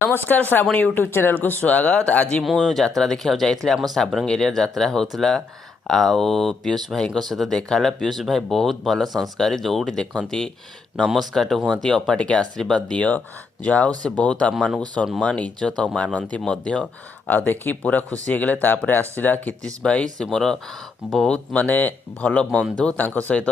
नमस्कार Shravani YouTube channel को स्वागत। आज मु यात्रा देखा जाइए आम साबरंग एरिया यात्रा होता आउ पीयूष भाई सहित देखा। पीयूष भाई बहुत भल संस्कारी जो देखती नमस्कार हुआ अपा टिके आशीर्वाद दियो जाओ से बहुत आम मान सम्मान इज्जत और मानती आ देखी पूरा खुशी हो गले। आसला कितीश भाई से मोर बहुत माने भल बंधु सहित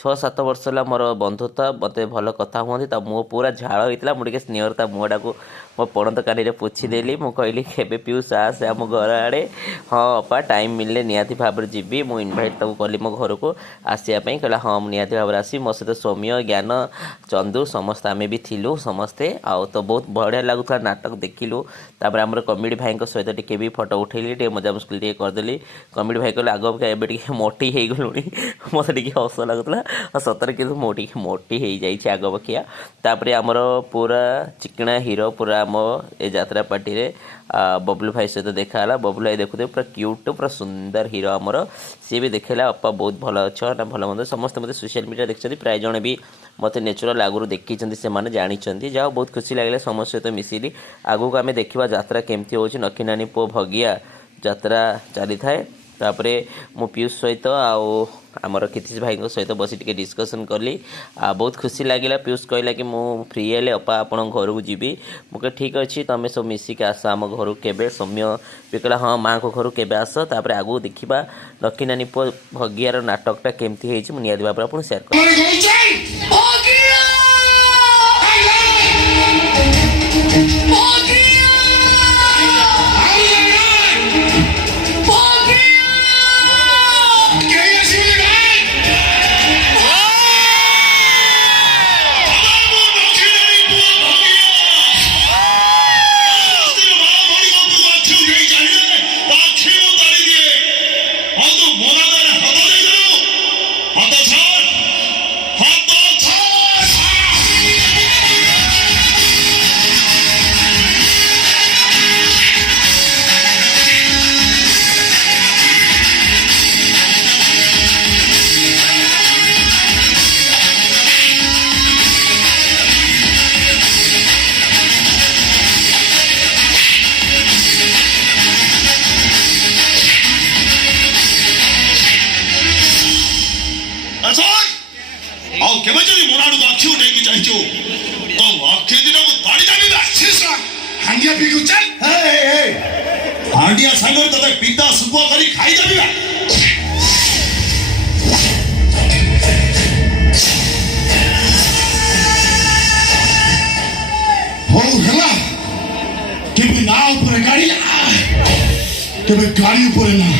6-7 वर्ष है मोर बंधुता मत भल कथा हुआ मुँह पूरा झाड़ होता मुझे स्नेहर मुहटा को मो पड़त कानी पोछीदेली मुझे केवे पीयूष आसे आम घर आड़े हाँ अपा टाइम मिलले निहाती भाव जी मु इनभाइट तक कली मो घर को आसवाई कहला हाँ निहाती भाव आसी मो सहित सौम्य ज्ञान चंदू समस्ते आम भी थिलु समस्ते आउ तो बहुत बढ़िया लगुला नाटक देखिलु। तापर आमर कमेडी भाई सहित टिके भी फोटो उठेली टे मजा मुस्किल टे करदेली। कमेडी भाई कहले आग ए मोटी हो गलुणी मत टे हस लगुला सतरे कि मोटी मोटी हो जाइए आग पक्षिया। तापर आमर पूरा चिकना हीरो पूरा आम ए यात्रा पार्टी रे बबलू भाई सहित देखा। बबलू भाई देखुते पूरा क्यूट पूरा सुंदर हीरो आमर सी भी देखला अपा बहुत भल अच्छ ना भल मंद समस्त मत सोशल मीडिया देखते प्राय जन भी मत नेचुराल आगुरी देखी से जानी जाओ बहुत खुशी लगे समस्त सहित मिसिली। आगू आम देखा यात्रा केमती हो नखी नानी पो भगिया यात्रा चली थाए। तापरे मु पीयूष सहित आमर कितीश भाई सहित बस टे डिस्कसन कली बहुत खुशी लगे। पीयूष कहला कि मु फ्री हेले अपा आपण घर को जीवी मुझे ठीक अच्छे तुम सब मिसिक आस आम घर के सौम्य भी कहला हाँ माँ को घर के आस। तापर आगू देखा लकी नानी पु भगियार नाटकटा केमती हो निहाती भाव आप सेयार कर। हांडिया सांगर तथा पिता सुबह करी खाई जाबिला हो हला केबे ना ऊपर गाड़ी केबे गाड़ी ऊपर ना